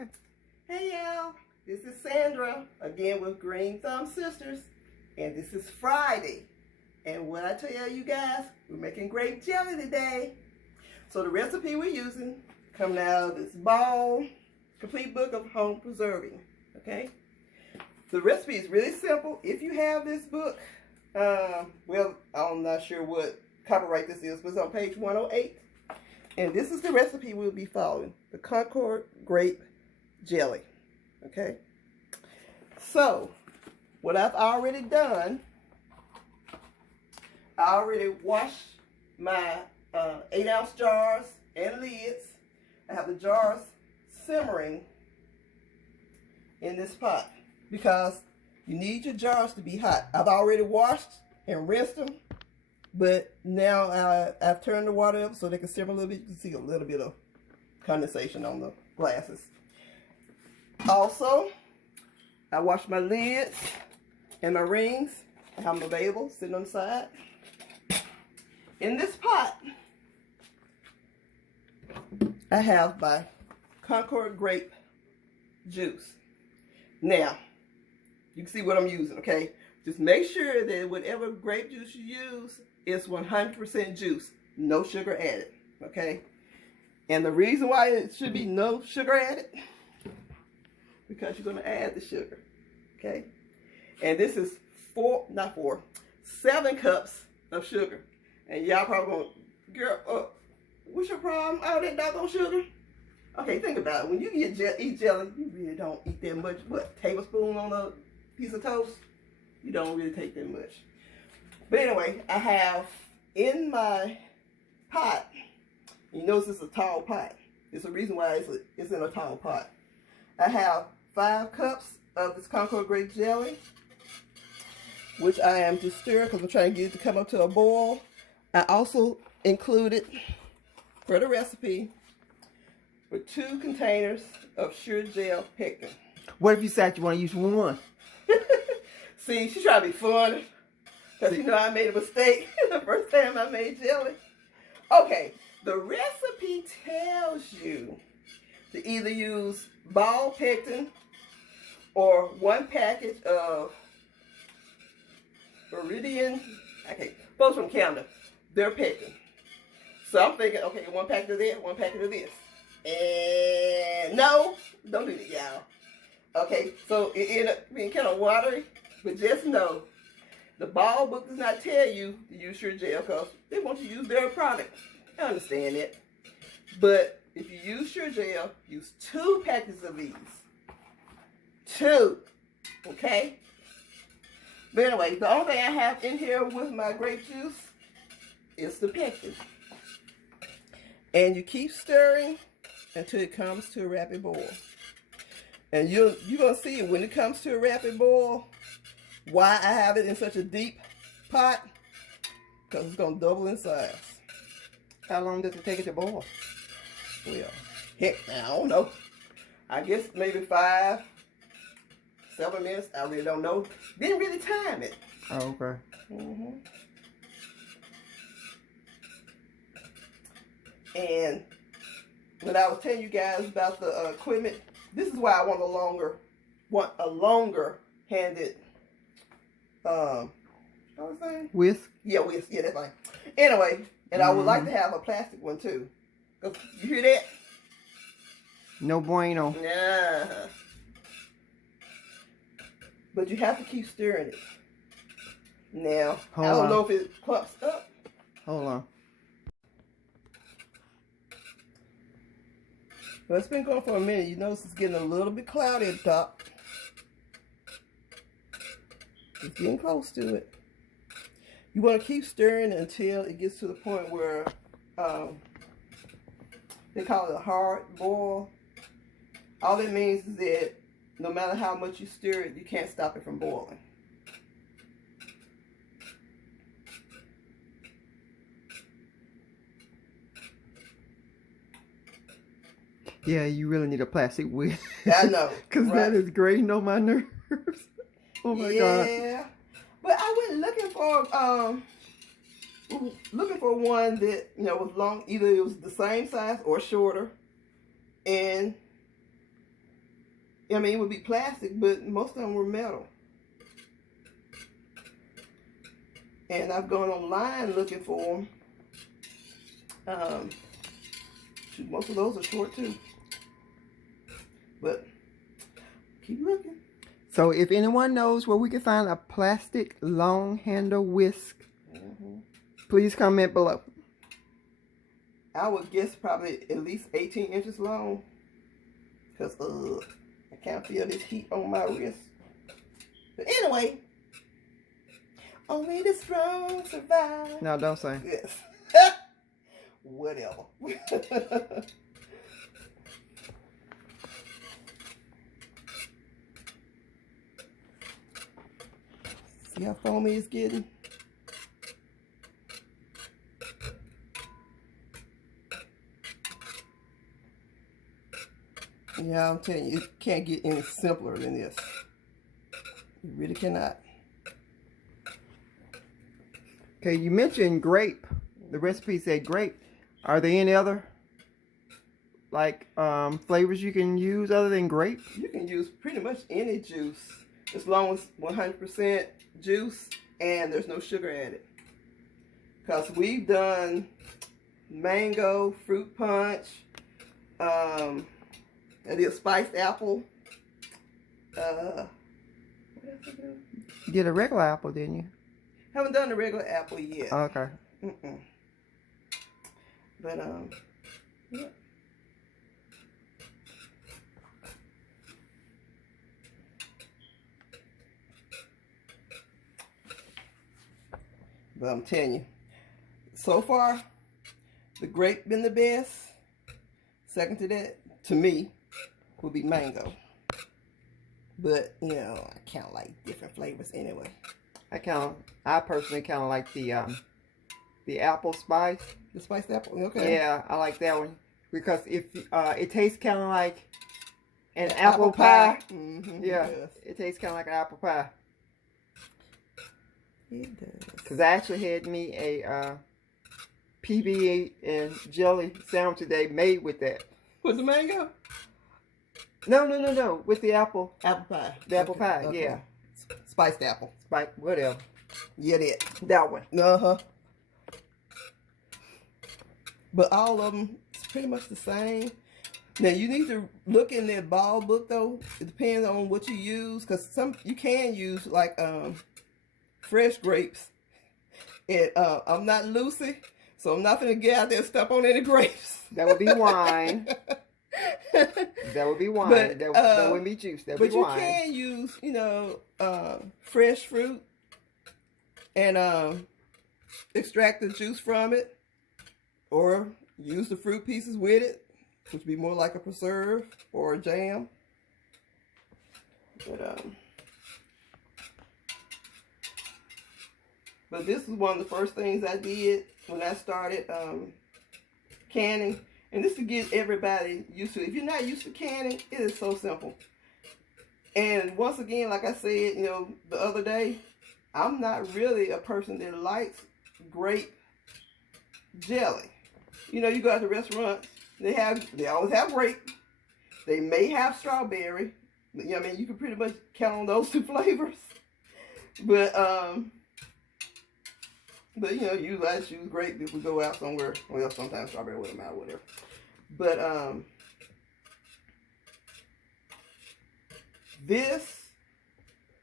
Okay. Hey y'all, this is Sandra again with Green Thumb Sisters, and this is Friday. And what I tell you guys, we're making grape jelly today. So the recipe we're using coming out of this Ball Complete Book of Home Preserving. Okay, the recipe is really simple. If you have this book, well, I'm not sure what copyright this is, but it's on page 108. And this is the recipe we'll be following: the Concord Grape Jelly. Okay, so what I've already done, I already washed my 8-ounce jars and lids. I have the jars simmering in this pot because you need your jars to be hot. I've already washed and rinsed them, but now I've turned the water up so they can simmer a little bit. You can see a little bit of condensation on the glasses. Also, I washed my lids and my rings. I have them available, sitting on the side. In this pot, I have my Concord grape juice. Now, you can see what I'm using, okay? Just make sure that whatever grape juice you use is 100% juice, no sugar added, okay? And the reason why it should be no sugar added, because you're going to add the sugar, okay? And this is 7 cups of sugar. And y'all probably going, girl, what's your problem? All that doggone sugar? Okay, think about it. When you eat jelly, you really don't eat that much. What, tablespoon on a piece of toast? You don't really take that much. But anyway, I have in my pot, you notice it's a tall pot. There's a reason why it's in a tall pot. I have 5 cups of this Concord grape jelly, which I am just stirring because I'm trying to get it to come up to a boil. I also included, for the recipe, with 2 containers of Sure Gel pectin. What if you said you want to use one? See, she's trying to be funny, because you know I made a mistake the first time I made jelly. Okay, the recipe tells you to either use Ball pectin or 1 package of Meridian, okay, both from Canada, they're pectin. So I'm thinking, okay, 1 packet of that, 1 packet of this. And no, don't do that, y'all. Okay, so it ended up being kind of watery, but just know, the Ball book does not tell you to use Sure Gel because they want you to use their product. I understand it. But if you use Sure Gel, use 2 packets of these. 2, okay? But anyway, the only thing I have in here with my grape juice is the pectin. And you keep stirring until it comes to a rapid boil. And you're going to see when it comes to a rapid boil, why I have it in such a deep pot, because it's going to double in size. How long does it take it to boil? Well, heck, I don't know. I guess maybe 5, 7 minutes. I really don't know. Didn't really time it. Oh, okay. And when I was telling you guys about the equipment, this is why I want a longer handed Whisk? Yeah, whisk. Yeah, that's fine. Anyway, and I would like to have a plastic one too. You hear that? No bueno. Nah. But you have to keep stirring it. Now, I don't know if it clumps up. Hold on. Well, it's been going for a minute. You notice it's getting a little bit cloudy at the top. It's getting close to it. You want to keep stirring until it gets to the point where they call it a hard boil. All that means is that no matter how much you stir it, you can't stop it from boiling. Yeah, you really need a plastic whisk. I know. Because that is grating on my nerves. Oh my God. Yeah. But I went looking for one that, you know, was long, either it was the same size or shorter. And I mean, it would be plastic, but most of them were metal. And I've gone online looking for them. Most of those are short too. But keep looking. So if anyone knows where we can find a plastic long handle whisk, please comment below. I would guess probably at least 18 inches long. Because I can't feel this heat on my wrist. But anyway, only the strong survive. No, don't say. Yes. Whatever. See how foamy it's getting? Yeah, I'm telling you, it can't get any simpler than this. You really cannot. Okay, you mentioned grape. The recipe said grape. Are there any other like flavors you can use other than grape? You can use pretty much any juice as long as 100% juice and there's no sugar added. Because we've done mango, fruit punch, I did spiced apple. What else I do? You did a regular apple, didn't you? Haven't done the regular apple yet. Okay. But yeah. But I'm telling you, so far, the grape been the best. Second to that, to me, would be mango. But, you know, I kind of like different flavors anyway. I personally kind of like the apple spice. The spiced apple, okay. Yeah, I like that one because if it tastes kind of like an apple pie. Yeah, yes. It tastes kind of like an apple pie. It does. Because I actually had me a PB and jelly sandwich today made with that. With the mango? No. With the apple. Apple pie. The apple pie, okay. Yeah. Spiced apple. Whatever. Yeah, that one. Uh-huh. But all of them is pretty much the same. Now, you need to look in that ball book, though. It depends on what you use. Because you can use, like, fresh grapes. And I'm not Lucy, so I'm not going to get out there and step on any grapes. That would be wine. That would be wine. But, that wouldn't be juice. That would be wine. But you can use, you know, fresh fruit and extract the juice from it, or use the fruit pieces with it, which would be more like a preserve or a jam. But this is one of the first things I did when I started canning. And this to get everybody used to it. If you're not used to canning, it is so simple. And once again, like I said, you know, the other day, I'm not really a person that likes grape jelly. You know, you go out to restaurants, they always have grape. They may have strawberry. But, you know, I mean, you can pretty much count on those two flavors. But you know, usually I choose grape if we go out somewhere. Well, sometimes strawberry with them out, whatever. But this,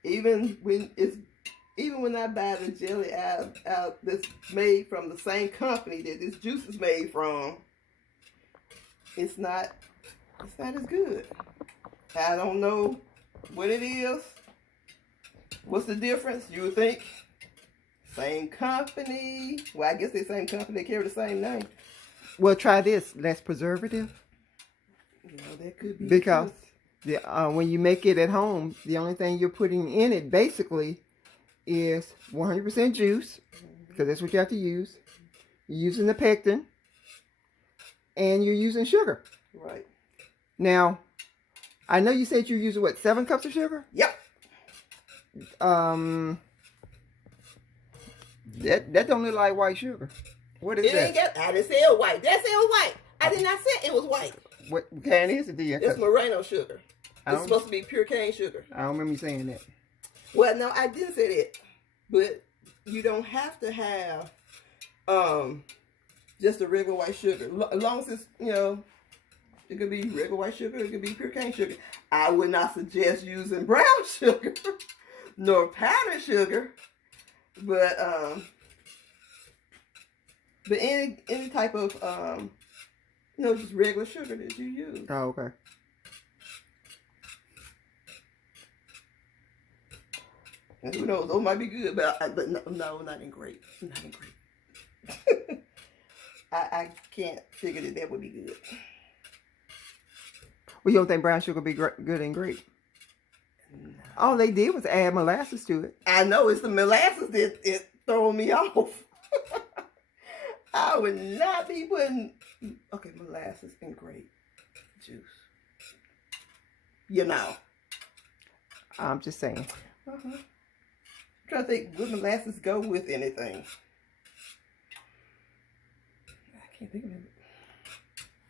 even when I buy the jelly out that's made from the same company that this juice is made from, it's not as good. I don't know what it is. What's the difference? You would think same company. Well, I guess they're the same company. They carry the same name. Well, try this. Less preservative. You know, that could be because when you make it at home, the only thing you're putting in it basically is 100% juice, because that's what you have to use. You're using the pectin, and you're using sugar. Right. Now, I know you said you're using, what, 7 cups of sugar? Yep. That don't look like white sugar. What is that? I didn't say it was white. Did I say it was white? I did not say it was white. What kind is it, dear? It's Moreno sugar. It's supposed to be pure cane sugar. I don't remember you saying that. Well, no, I didn't say that. But you don't have to have just a regular white sugar. As long as it's, you know, it could be regular white sugar, it could be pure cane sugar. I would not suggest using brown sugar nor powdered sugar, but any type of you know, just regular sugar that you use. Oh, okay. And who knows? Those might be good, but no, not in grape. Not in grape. I can't figure that would be good. Well, you don't think brown sugar would be good in grape? No. All they did was add molasses to it. I know, it's the molasses that it throw me off. I would not be putting molasses in grape juice. You know. I'm just saying. I'm trying to think, would molasses go with anything? I can't think of it.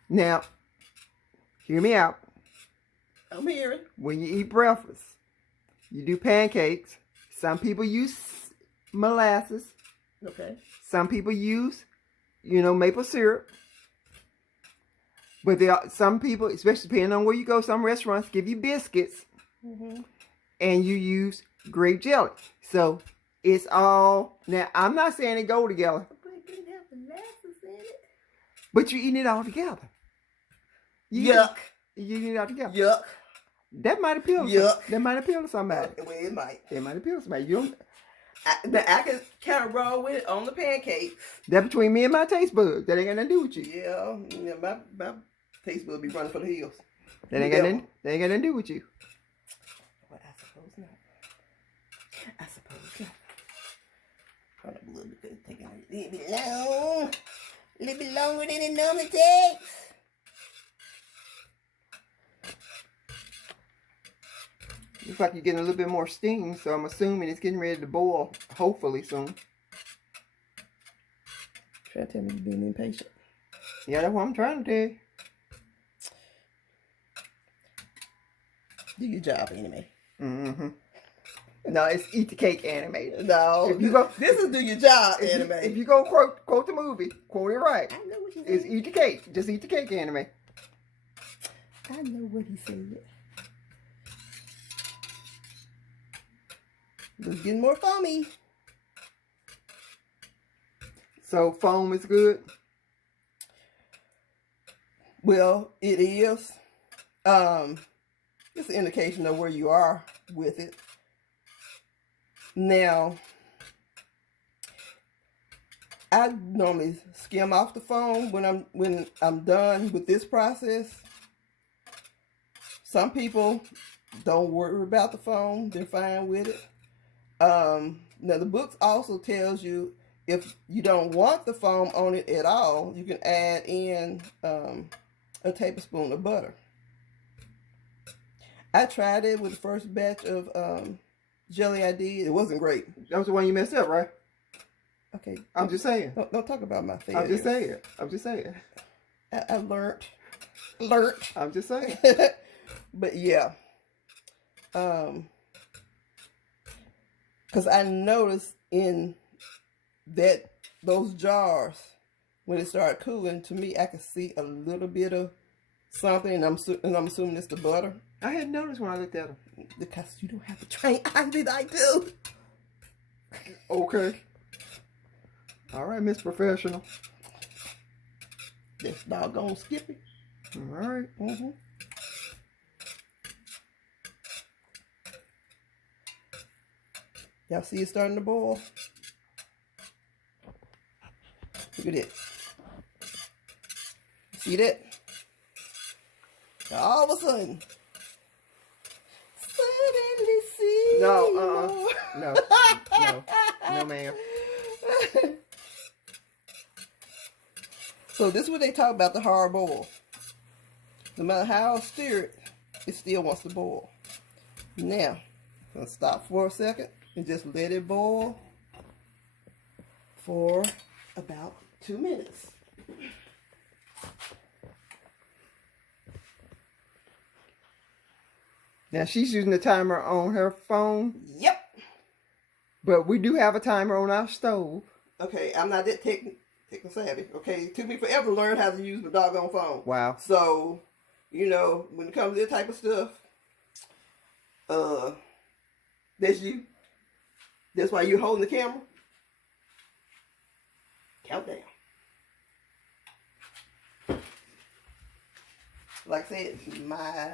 Now, hear me out. I'm hearing. When you eat breakfast, you do pancakes. Some people use molasses. Okay. Some people use, you know, maple syrup. But there are some people, especially depending on where you go, some restaurants give you biscuits. And you use grape jelly. So it's all, now I'm not saying they go together. But it didn't have molasses in it. But you're eating it all together. Yuck. You eating it all together. Yuck. That might appeal. Yuck. That might appeal to somebody. Well, it might. It might appeal to somebody. You don't. I can kind of roll with it on the pancakes. That between me and my taste buds. That ain't got nothing to do with you. Yeah, my taste buds be running for the hills. That ain't got nothing to do with you. Well, I suppose not. I suppose not. Hold up a little bit. Take it a little bit long. A little bit longer than it normally takes. Looks like you're getting a little bit more steam, so I'm assuming it's getting ready to boil, hopefully soon. Try to tell me you're being impatient. Yeah, that's what I'm trying to tell you. Do your job anime. No, it's Eat the Cake anime. No, if you go, this is Do Your Job anime. If you go quote the movie, quote it right. I know what he said. It's Eat the Cake. Just Eat the Cake anime. I know what he said. It's getting more foamy. So foam is good? Well, it is. It's an indication of where you are with it. Now, I normally skim off the foam when I'm done with this process. Some people don't worry about the foam; they're fine with it. Now, the book also tells you if you don't want the foam on it at all, you can add in a tablespoon of butter. I tried it with the first batch of jelly I did. It wasn't great. That was the one you messed up, right? Okay. I'm just saying. Don't talk about my failures. I'm just saying. I learned. I'm just saying. But yeah. Because I noticed in those jars, when it started cooling, to me, I could see a little bit of something, and I'm assuming it's the butter. I hadn't noticed when I looked at them. Because you don't have to train eyes that I do. Okay. All right, Miss Professional. This doggone Skippy. All right. Y'all see it starting to boil? Look at it. See that? All of a sudden. Suddenly see. No, No, ma'am. So this is what they talk about the hard boil. No matter how I stir it, it still wants to boil. Now, I'm going to stop for a second and just let it boil for about 2 minutes. Now she's using the timer on her phone, Yep. but we do have a timer on our stove. Okay, I'm not that technical savvy. Okay, it took me forever to learn how to use my doggone phone. Wow. So, you know, when it comes to this type of stuff, that's you. That's why you're holding the camera. Countdown. Like I said, my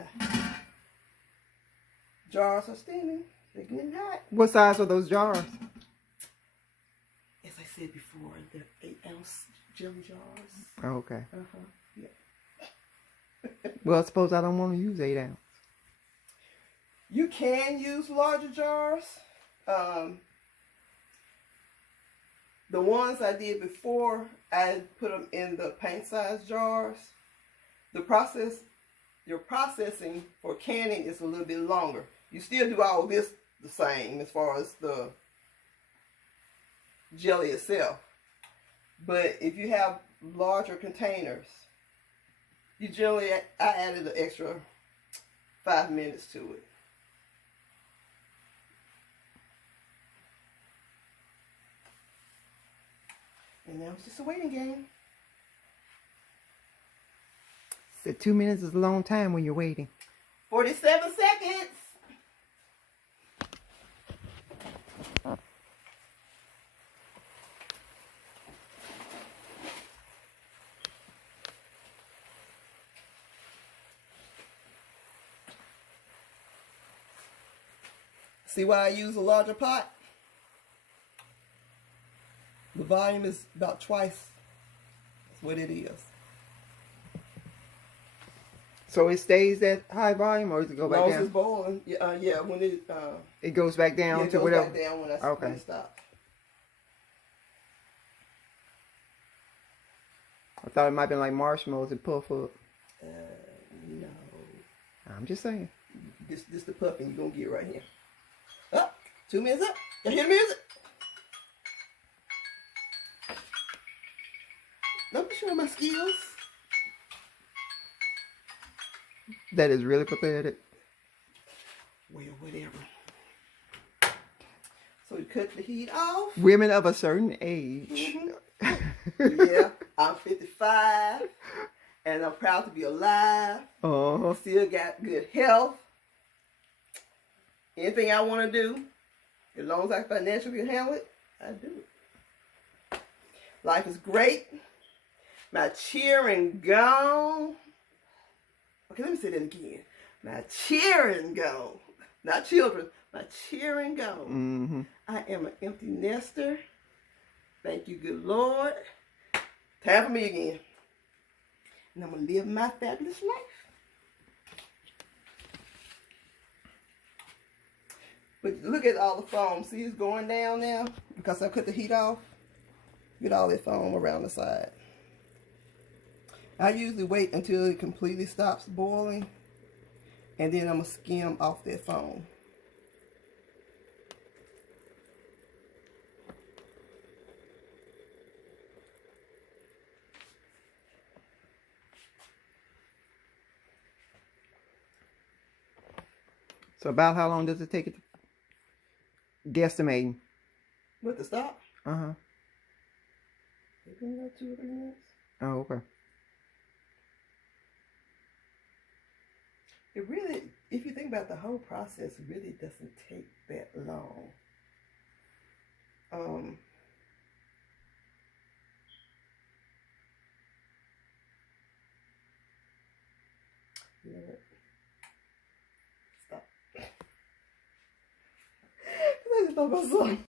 jars are steaming. They're getting hot. What size are those jars? As I said before, they're 8-ounce jelly jars. Oh, okay. Yeah. Well, suppose I don't want to use 8 ounce. You can use larger jars. The ones I did before, I put them in the paint size jars. Your processing for canning is a little bit longer. You still do all this the same as far as the jelly itself. But if you have larger containers, you generally, I added an extra 5 minutes to it. And now it's just a waiting game. So 2 minutes is a long time when you're waiting. 47 seconds. See why I use a larger pot? The volume is about twice what it is. So it stays at high volume, or does it go back As long down? as it's boiling, yeah, when It goes back down it to goes whatever. back down when I stop. I thought it might have been like marshmallows and puff up. No. I'm just saying. This the puffing you're gonna get right here. Up, 2 minutes up. You hear the music? Don't be showing my skills. That is really pathetic. Well, whatever. So you cut the heat off. Women of a certain age. Yeah, I'm 55, and I'm proud to be alive. Still got good health. Anything I want to do, as long as I financially can handle it, I do it. Life is great. My cheering gone. Okay, let me say that again. My cheering gone. Not children. My cheering gone. I am an empty nester. Thank you, good Lord. Time for me again. And I'm going to live my fabulous life. But look at all the foam. See, it's going down now because I cut the heat off. Get all that foam around the side. I usually wait until it completely stops boiling, and then I'm going to skim off that foam. So about how long does it take it to guesstimate? What, to stop? Uh-huh. Maybe about 2 or 3 minutes. Oh, okay. It really, if you think about the whole process, it really doesn't take that long. You know what? Stop. I just thought about something.